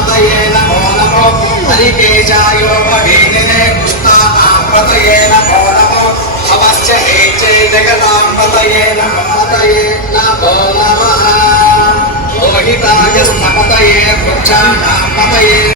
पतये नमो नमो हरिकेशायोपवीनिने कृष्णानां पतये नमो नमो भवश्च हेचे जगतां पतये नमो नमः लोहिताय स्तपतये वृक्षाणां पतये